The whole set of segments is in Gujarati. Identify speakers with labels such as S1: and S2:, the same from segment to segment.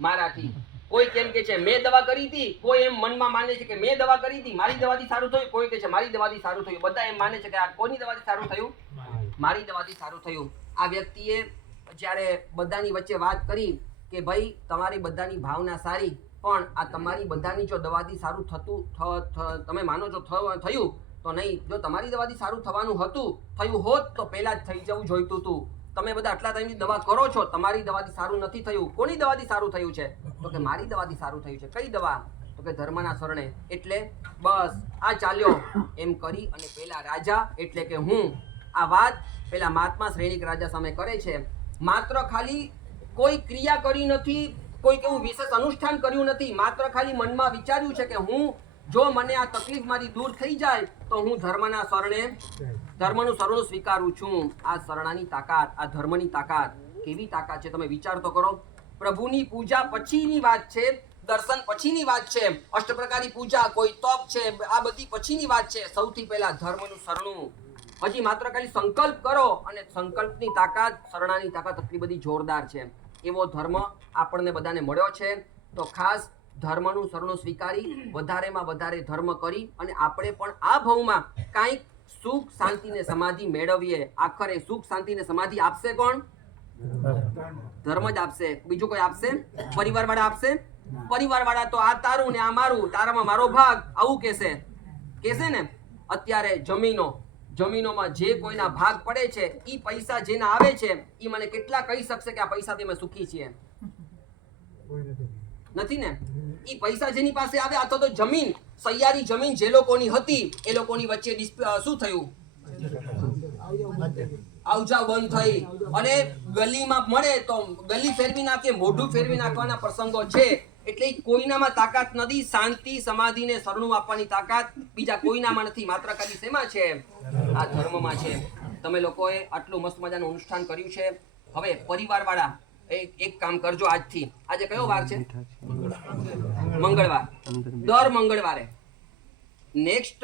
S1: મારાથી. કોઈ કેમ કે છે, મેં દવા કરી હતી, કોઈ એમ મનમાં માને છે કે મેં દવા કરી હતી, મારી દવાથી સારું થયું? કોઈ કે છે, મારી દવાથી સારું થયું? બધા એમ માને છે કે આ કોની દવાથી સારું થયું? મારી દવાથી સારું થયું. આ વ્યક્તિએ જ્યારે બધાની વચ્ચે વાત કરી કે ભાઈ, તમારી બધાની ભાવના સારી, પણ આ તમારી બધાની જો દવાથી સારું થતું તમે માનો છો થયું, તો નહીં. જો તમારી દવાથી સારું થવાનું હતું, થયું હોત, તો પહેલા જ થઈ જવું જોઈતું હતું. તમે બધા આટલા ટાઈમથી દવા કરો છો, તમારી દવાથી સારું નથી થયું. કોની દવાથી સારું થયું છે? તો કે મારી દવાથી સારું થયું છે. કઈ દવા? તો કે ધર્મના શરણે. એટલે બસ, આ ચાલ્યો. એમ કરી અને પેલા રાજા, એટલે કે હું, આ વાત પેલા મહાત્મા શ્રેણિક રાજા સામે કરે છે. માત્ર ખાલી કોઈ ક્રિયા કરી નથી કોઈ એવું વિશેષ અનુષ્ઠાન કર્યું નથી. માત્ર ખાલી મનમાં વિચાર્યું છે કે હું, જો મને આ તકલીફ મારી દૂર થઈ જાય, તો હું ધર્મના શરણે ધર્મનું શરણું સ્વીકારું છું. આ શરણાની તાકાત, આ ધર્મની તાકાત કેવી તાકાત છે તમે વિચાર તો કરો. પ્રભુની પૂજા પછીની વાત છે, દર્શન પછીની વાત છે, અષ્ટપ્રકારની પૂજા કોઈ તપ છે, આ બધી પછીની વાત છે. સૌથી પહેલા ધર્મનું શરણું. હજી માત્ર ખાલી સંકલ્પ કરો અને સંકલ્પની તાકાત, શરણાની તાકાત એટલી બધી જોરદાર છે. એવો ધર્મ આપણને બધાને મળ્યો છે. તો ખાસ ધર્મનું શરણું સ્વીકારી, વધારેમાં વધારે ધર્મ કરી અને આપણે પણ આ ભવમાં કાંઈક સુખ શાંતિ ને સમાધિ મેળવીએ. આખરે સુખ શાંતિ ને સમાધિ આપશે કોણ? ધર્મ જ આપશે. બીજું કોઈ આપશે? પરિવાર વાળા આપશે? પરિવાર વાળા તો આ તારું ને આ મારું તારામાં મારો ભાગ. આવું કેસે કેસે ને? અત્યારે જમીનો જમીનોમાં જે કોઈના ભાગ પડે છે એ પૈસા જેના આવે છે એ મને કેટલા કહી શકશે કે આ પૈસાથી અમે સુખી છીએ? નથી. ને? એ પૈસા જેની પાસે આવે અથવા તો જમીન. સહિયારી જમીન જે લોકોની હતી, એ લોકોની વચ્ચે શું થયું? આવજાવ બંધ થઈ. અને ગલીમાં મળે તો ગલી ફેરવી નાખે, મોઢું ફેરવી નાખવાના પ્રસંગો છે. એટલે કોઈનામાં તાકાત નથી, શાંતિ સમાધિ ને શરણું આપવાની તાકાત બીજા કોઈનામાં નથી. માત્ર ખાલી શેમાં છે આ ધર્મમાં છે તમે લોકોએ આટલું મસ્ત મજાનું અનુષ્ઠાન કર્યું છે. હવે પરિવાર વાળા એક કામ કરજો આજથી. આજે કયો વાર છે? મંગળવાર. દર મંગળવારે. નેક્સ્ટ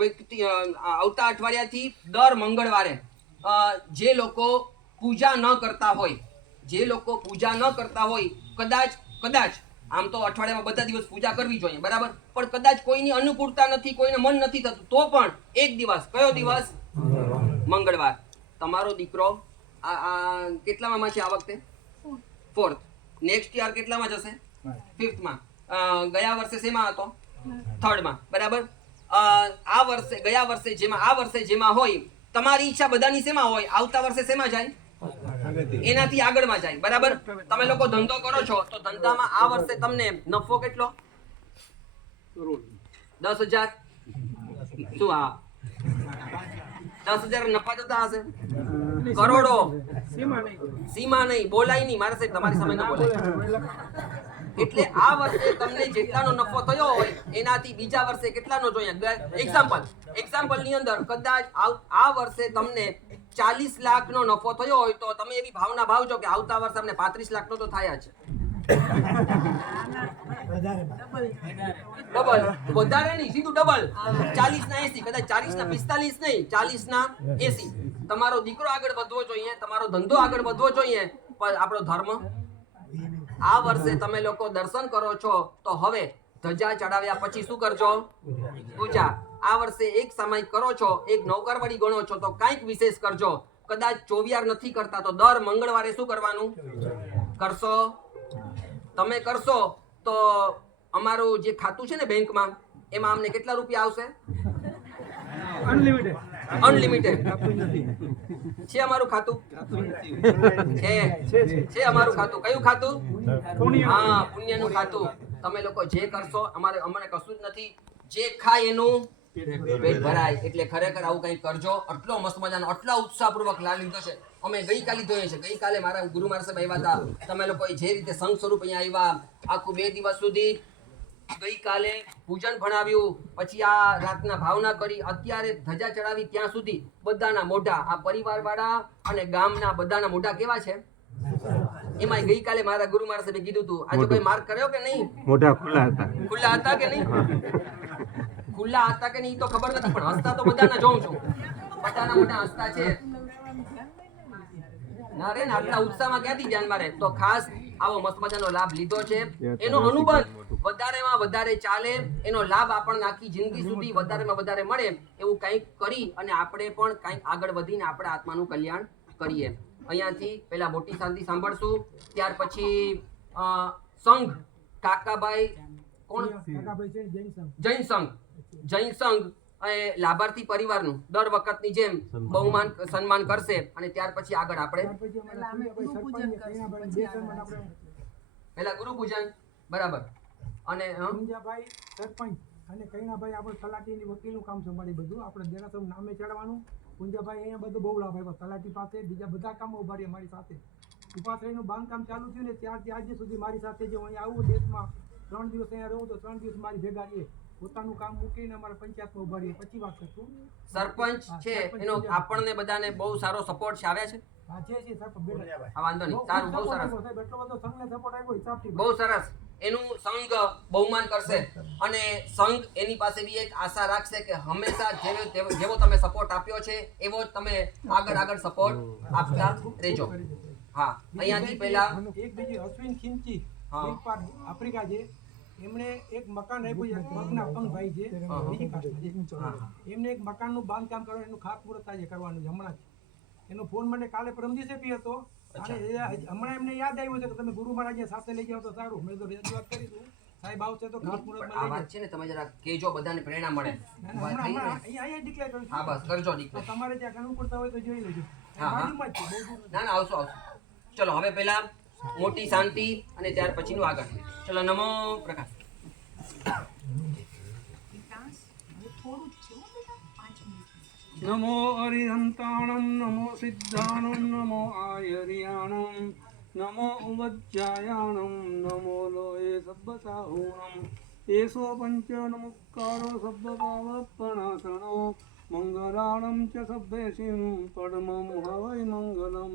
S1: વ્યક્તિ આવતા અઠવાડિયાથી દર મંગળવારે જે લોકો પૂજા ન કરતા હોય જે લોકો પૂજા ન કરતા હોય કદાચ કદાચ આમ તો અઠવાડિયામાં બધા દિવસ પૂજા કરવી જોઈએ બરાબર? પણ કદાચ કોઈની અનુકૂળતા નથી કોઈને મન નથી થતું તો પણ એક દિવસ કયો દિવસ? મંગળવાર. તમારો દીકરો આ આ કેટલામાં છે આ વખતે? ફોર્થ નેક્સ્ટ યર કેટલામાં જશે? ફિફ્થમાં ગયા વર્ષે શેમાં હતો? થર્ડમાં બરાબર? આ વર્ષે ગયા વર્ષે જેમાં આ વર્ષે જેમાં હોય તમારી ઈચ્છા બધાની શેમાં હોય? આવતા વર્ષે શેમાં જાય? એનાથી આગળમાં જાય. બરાબર? તમે લોકો ધંધો કરો છો તો ધંધામાં આ વર્ષે તમને નફો કેટલો? દસ હજાર? શું હા દસ હજાર નફા થતા હશે? કરોડો. સીમા નહીં બોલાય નહીં મારા સાહેબ તમારી સામે ન બોલાય. એટલે આ વર્ષે તમને જેટલાનો નફો થયો હોય એનાથી બીજા વર્ષે કેટલાનો જોઈએ એક્ઝામ્પલ એક્ઝામ્પલની અંદર કદાચ આ વર્ષે તમને ચાલીસ લાખ નો નફો થયો હોય તો તમે એવી ભાવના ભાવજો કે આવતા વર્ષે અમને પાંત્રીસ લાખ નો તો થાય છે ડબલ વધારે નહીં સીધું ડબલ ચાલીસ ના એસી કદાચ ચાલીસ ના પિસ્તાલીસ નહીં ચાલીસ ના એસી. તમારો દીકરો આગળ વધવો જોઈએ, તમારો ધંધો આગળ વધવો જોઈએ, પણ આપણો ધર્મ. આ વર્ષે તમે લોકો દર્શન કરો છો, તો હવે ધજા ચડાવ્યા પછી શું કરજો? પૂજા. આ વર્ષે એક સામાયિક કરો છો, એક નૌકરવાળી ગણો છો, તો કાંઈક વિશેષ કરજો. કદાચ ચોવિયાર નથી કરતા, તો દર મંગળવારે શું કરવાનું? કરશો? તમે કરશો, તો અમારું જે ખાતું છે ને બેંકમાં, એમાં અમને કેટલા રૂપિયા આવશે? અનલિમિટેડ છે અમારું ખાતું? છે. છે અમારું ખાતું. કયું ખાતું? હા, પુણ્યનું ખાતું. તમે લોકો જે કરશો, અમારે અમને કશું જ નથી. જે ખાય એનું પેટ ભરાય. એટલે ખરેખર આવું કંઈક કરજો. આટલો મસ્ત મજાનો, આટલા ઉત્સાહપૂર્વક લાલ લીધો છે. અમે ગઈકાલે જોઈએ છે. ગઈકાલે મારા ગુરુ મારા સાહેબ આવ્યા હતા. તમે લોકો જે રીતે સંઘ સ્વરૂપ અહીંયા આવ્યા, આખું બે દિવસ સુધી ગઈકાલે પૂજન ભણાવ્યું. પછી આ રાતના ભાવના કરી અત્યારે ધજા ચડાવી ત્યાં સુધી બધાના મોઢા આ પરિવાર વાળા અને ગામના બધાના મોઢા કેવા છે? એમાં ગઈકાલે મારા ગુરુ મારા સાહેબે કીધું હતું આજે કોઈ માર્ક કર્યો કે નહીં?
S2: મોઢા ખુલ્લા હતા.
S1: ખુલ્લા હતા કે નહીં? ખુલ્લા હતા કે નહીં તો ખબર નથી પણ હસતા તો બધાના જોઉં છું. બધાના મોઢા હસતા છે. ના રે ને આટલા ઉત્સાહમાં ક્યાંથી ધ્યાન મારે તો ખાસ આવો મસ્ત મજાનો લાભ લીધો છે. એનો અનુબંધ વધારેમાં વધારે ચાલે એનો લાભ આપણને આખી જિંદગી સુધી વધારેમાં વધારે મળે એવું કંઈક કરી અને આપણે પણ કંઈક આગળ વધીને આપણે આત્માનું કલ્યાણ કરીએ. અહીંયાથી પહેલાં મોટી શાંતિ સાંભળશું ત્યાર પછી સંઘ કાકાભાઈ કોણ?
S2: કાકાભાઈ છે જૈન સંઘ.
S1: જૈન સંઘ. એ લાભાર્થી પરિવારનું દર વખતની જેમ બહુમાન સન્માન કરશે અને ત્યાર પછી આગળ આપણે પહેલા ગુરુ પૂજન બરાબર. અને હં?
S2: સરપંચ અને કૈણાભાઈ આપણે તલાટીની વકીલનું કામ સંભાળી બધું. આપણે દેરાસર નામે ચડવાનું. કુંજાભાઈ અહીંયા બધું બહુ લાભ આવ્યો તલાટી પાસે બીજા બધા કામો ઊભા રહ્યા મારી સાથે. ઉપાશ્રયનું બાંધકામ ચાલુ થયું ને ત્યારથી આજે સુધી મારી સાથે જો અહીંયા આવું દેશમાં ત્રણ દિવસ અહીંયા રહું તો ત્રણ દિવસ મારી ભેગા રહીએ. પોતાનું કામ મૂકીને અમારા પંચાયતમાં ઊભા રહીએ. પછી વાત કરશું.
S1: સરપંચ છે એનો આપણને બધાને બહુ સારો સપોર્ટ આવે છે?
S2: હા છે છે સરપંચ. બેટા.
S1: વાંધો નહીં. સારું બહુ સરસ. બહુ સરસ. એનું સંઘ બહુમાન કરશે. અને સંઘ એની પાસે બી એક આશા રાખશે કે હંમેશા જેવો જેવો તમે સપોર્ટ આપ્યો છે એવો જ તમે આગળ આગળ સપોર્ટ આપતા રહેજો. હા અહીંયાથી પહેલા
S2: એક બીજી અશ્વિન ખીમચી
S1: હા.
S2: આફ્રિકા છે. એમણે એક મકાન આપ્યું છે પગના પંગ ભાઈ છે બીજી કાસ્ટના એમને એક મકાનનું બાંધકામ કરવાનું એનું ખાતમુહૂર્ત આજે કરવાનું છે હમણાં જ એનો ફોન મને કાલે પરમ દિવસે બી હતો. હમણાં એમને યાદ આવ્યું છે કે તમે ગુરુ મહારાજ સાથે લઈ જાઓ તો સારું. મેં તો રજૂઆત કરી દઉં સાહેબ આવશે તો
S1: પણ આ વાત છે ને તમે જરા કેજો બધાને પ્રેરણા મળે.
S2: ના, ના,
S1: ને?
S2: અહીંયા declare કરું
S1: હા બસ કરજો
S2: તો તમારે ત્યાં અનુકૂળતા હોય તો જોઈ લેજો.
S1: હા, ના ના આવશો આવશો. ચલો હવે પહેલા મોટી શાંતિ અને ત્યાર પછીનું આગળ. ચલો નમો પ્રકાશ.
S3: నమో అరిహంతాణం నమో సిద్ధానం నమో ఆయర్యాణం నమో ఉవజ్జాయాణం నమో లోయే సబ్బసాహూణం పంచ పంచనముక్కారో సబ్బపావప్పణాసనో మంగళాణం చ
S1: సబ్బేసిం పడమం హవై మంగళం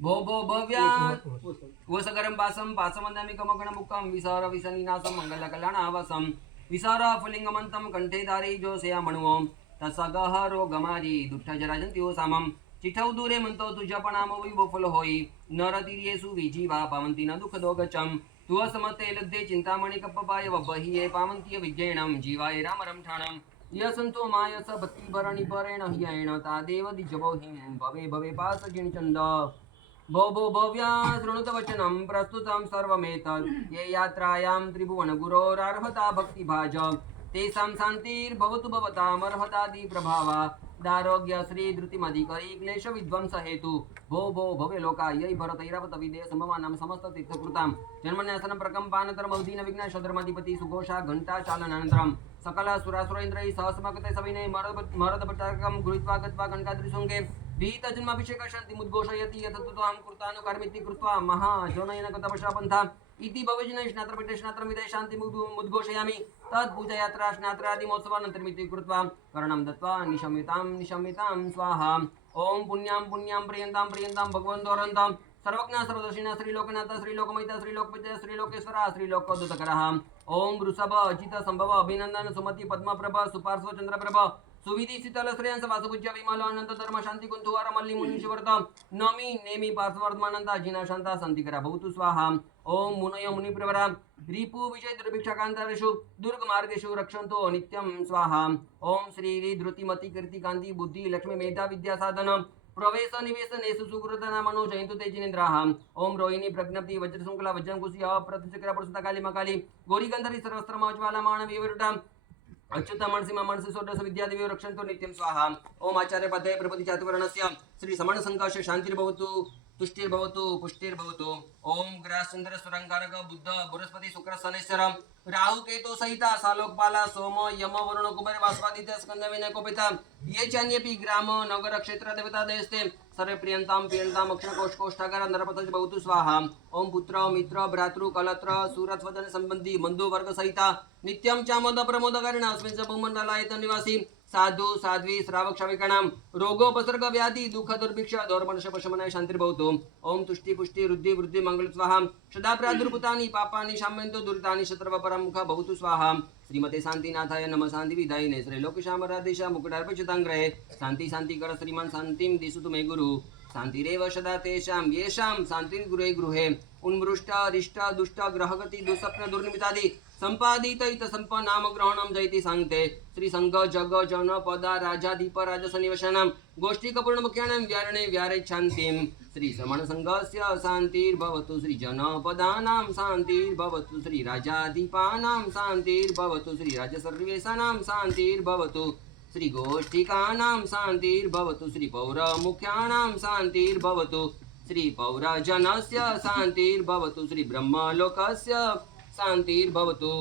S1: భో భో భవ్యాసకరం పాసం పాసమందామి కమగణ ముఖం విసార విసనినాసం మంగళ కళ్యాణ ఆవాసం विसारा फुलिंगमंतम कंठेदारी जोसया म्हणवोम तसा गहरो गमारी दुठ्ठजराजंतिओ सामम चिठव दूरे म्हणतो तुझ्या पण विफल होई नर तिर्येसु विजीवा पावंती न दुःख दोगचम तुह समते लद्धे चिंतामणी कप्पाय वब्बहिये पावंतीय विज्ञेणम जीवाय रामरम ठाणम यसंतो मायस भक्तिभरणी परेण हियेण तादेव दिजबो हिं भवे भवे पास जिणचंद भोभो भव्यासृणुतवचनं प्रस्तुतं सर्वमेतद् ये यात्रायां त्रिभुवनगुरोरार्हता भक्तिभाज तेषां शान्तिर्भवतु भवतामर्हतादिप्रभावा दारोग्य श्रीधृतिमधिकरी क्लेशविध्वंस हेतु भो भो भव्य लोकायै भरतैरवतविदे सम्भवानां समस्ततीर्थकृतां जन्मन्यासनं प्रकम्पानन्तरमवधीन विघ्नशधर्माधिपति सुघोषा घण्टाचालनानन्तरं सकलासुरासुरेन्द्रैः सहस्मकृते सविनय मरद मरदपटाकं गृहीत्वा गत्वा घण्टाद्रिशृङ्गे भीतजन्माभिषेक शान्तिमुद्घोषयति यतत्त्वां कृतानुकर्मिति कृत्वा महाजनयन गतपशापन्था इति भवजन स्नात्रपीठे स्नात्रमिदे शान्तिमुद्घोषयामि तत्पूजयात्रा स्नात्रादिमहोत्सवानन्तरमिति कृत्वा कर्णं दत्त्वा निशम्यतां निशम्यतां स्वाहा ॐ पुण्यां पुण्यां प्रियन्तां प्रियन्तां भगवन्तोरन्तां सर्वज्ञ सर्वदर्शिना श्रीलोकनाथ श्रीलोकमयिता श्रीलोकपिता श्रीलोकेश्वरा श्रीलोकोदतकरः ॐ वृषभ अजित सम्भव अभिनन्दन सुमति पद्मप्रभ ಸುವಿಧಿ ಶೀತಲ ಶ್ರೇಯಂಸ ವಾಸುಪೂಜ್ಯ ವಿಮಲ ಅನಂತ ಧರ್ಮ ಶಾಂತಿ ಕುಂತುವಾರ ಮಲ್ಲಿ ಮುನೀಶ್ವರ್ಧಂ ನಮಿ ನೇಮಿ ಪಾರ್ಶ್ವರ್ಧಮಾನಂತ ಅಜಿನ ಶಾಂತ ಸಂತಿಕರ ಭೌತು ಸ್ವಾಹ ಓಂ ಮುನಯ ಮುನಿಪ್ರವರ ರಿಪು ವಿಜಯ ದುರ್ಭಿಕ್ಷಕಾಂತರೇಶು ದುರ್ಗ ಮಾರ್ಗೇಶು ರಕ್ಷಂತೋ ನಿತ್ಯಂ ಸ್ವಾಹ ಓಂ ಶ್ರೀ ರಿ ಧೃತಿಮತಿ ಕೀರ್ತಿ ಕಾಂತಿ ಬುದ್ಧಿ ಲಕ್ಷ್ಮಿ ಮೇಧಾ ವಿದ್ಯಾ ಸಾಧನ ಪ್ರವೇಶ ನಿವೇಶ ನೇಸು ಸುಕೃತನ ಮನೋ ಜಯಂತು ತೇಜಿನೇಂದ್ರಾಹ ಓಂ ರೋಹಿಣಿ ಪ್ರಜ್ಞಪ್ತಿ ವಜ್ರಶೃಂಖಲ ವಜ್ರಂಕುಶಿ ಅಪ್ರತಿಚಕ್ರ ಪುರುಷ ಕಾಲಿ ಮಕಾಲಿ ಗೌರಿಗಂಧರಿ ಸರ್ವಸ್ತ್ರ ಮಾಜ್ವಾಲ ಮಾನವೀಯ ವಿರುಟ અચ્યુતામણસીમાં માણસી સોડસ વિદ્યાદેવીઓ રક્ષંતુ નિત્યમ સ્વાહા ઓમ આચાર્ય પાધ્યાય પ્રભુતિ ચાતુર્ણસ્ય શ્રી સમણ સંકાશે શાંતિર્ભવતુ. तुष्टिर्भवतु पुष्टिर्भवतु ओम ग्रासचंद्र सुरंगारक बुद्ध बृहस्पती शुक्र शनेश्वर राहु केतु सहिता सालोकपाला सोम यम वरुण कुबेर वास्वादित्य स्कंद विनय कोपिता। ये चान्यपि ग्राम नगर क्षेत्र देवता देस्ते सर्वे प्रियंताम प्रियंताम अक्षर कोश कोष्ठागर नरपतज भवतु स्वाहा। ओम पुत्र मित्र भ्रातृ कलत्र सुरत्वदन संबंधी बंधु वर्ग सहिता। नित्यं चामोद प्रमोदकारिण अस्मिन् च भूमण्डलायत निवासी साधु साध्वी श्रावक श्राविकाणाम रोगोपसर्ग व्याधी दुःख दुर्भिक्ष दौर्मनश पशमनाय शांतिर्भवतो। ओम तुष्टी पुष्टी वृद्धी वृद्धी मंगल स्वाहा। शदा प्रादुर्भूतानि पापानि शाम्यन्तो दुरितानि शत्रवपरामुख भवतु स्वाहा। श्रीमते शांतीनाथाय नम शांती विधायने श्री लोकशाम राधेशा मुकुटार्पचितांग्रहे शांती शांती कर श्रीमान शांतीम दिसु मे गुरु। शांतिरेव सदा तेषां येषां शांतिर्गुरे गृहे। उन्मृष्ट रिष्ट दुष्ट ग्रहगती दुःस्वप्न दुर्निमितादि સંપાદિતૈત સંપનામ ગ્રહણમ જયતિ સાંગતે શ્રી સંઘ જગ જન પદા રાજા દીપ રાજા નિવસનમ ગોષ્ઠી કપૂર્ણ મુખ્યાણમ વ્યારણે વ્યારે શાંતિમ શ્રી શ્રમણ સંઘસ્ય શાંતિર્ભવતુ શ્રી જન પદાનામ શાંતિર્ભવતુ શ્રી રાજાધિપાનામ શાંતિર્ભવતુ શ્રી રાજા સર્વેશાનામ શાંતિર્ભવતુ શ્રી ગોષ્ઠિકાનામ શાંતિર્ભવતુ શ્રી પૌરમુખ્યાણામ શાંતિર્ભવતુ શ્રી પૌરજનસ્ય શાંતિર્ભવતુ શ્રી બ્રહ્મલોકસ્ય શાંતિર્ભવતુ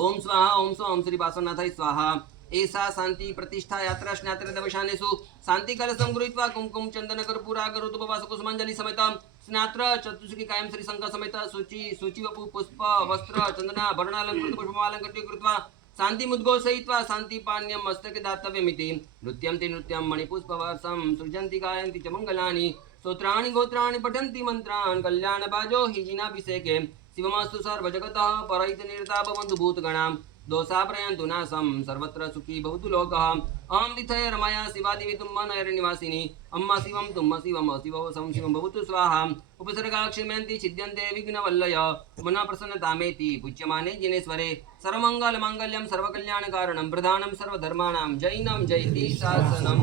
S1: ઓમ સ્વાહા ઓમ સ્વાહા ઓમ શ્રી પાર્શ્વનાથાય સ્વાહા એસા શાંતિ પ્રતિષ્ઠા યાત્રા સ્નાત્ર દવશાનેશુ શાંતિ કલશમ ગૃહિત્વા કુમકુમ ચંદન કર્પુરા કરોતુ પવાસુ કુસુમાંજલિ સમેત સ્નાત્ર ચતુષ્કી કાયમ શ્રી શંકર સમેત સૂચિ સૂચિ વપુ પુષ્પ વસ્ત્ર ચંદના ભરણાલંકૃત પુષ્પમાલંકૃત્ય કૃત્વા શાંતિ મુદ્ઘોષયિત્વા શાંતિ પાન્ય મસ્તકે દાતવ્યમિતિ નૃત્યમ તે નૃત્યમ મણિપુષ્પવર્ષમ સૃજંતિ ગાયંતિ ચ મંગલાની સ્તોત્રાણી ગોત્રાણી પઠંતિ મંત્રાણ કલ્યાણ બાજો હિજીનાભિષેકે શિવમસ્તુ સર્વજગત પરહિત નિરતા ભવંતુ ભૂતગણામ દોષા પ્રયંતુ નાસમ સર્વત્ર સુખી ભવતુ લોક અહમ દિથય રમાયા શિવાદેવી તુમ નયર નિવાસિની અમ્મા શિવમ તુમ શિવમ શિવ સમ શિવમ ભવતુ સ્વાહા ઉપસર્ગાક્ષિમેન્તિ છિદ્યંતે વિઘ્ન વલ્લય મન પ્રસન્નતામેતિ પૂજ્યમાને જિનેશ્વરે સર્વમંગલ મંગલ્યમ સર્વકલ્યાણ કારણમ પ્રધાનમ સર્વધર્માણામ જૈનમ જયતિ શાસનમ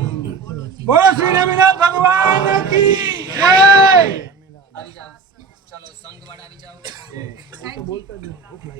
S3: બોલો શ્રી રવિનાથ ભગવાન કી જય
S1: આવી જાઓ ચલો સંઘ વાળા આવી જાઓ.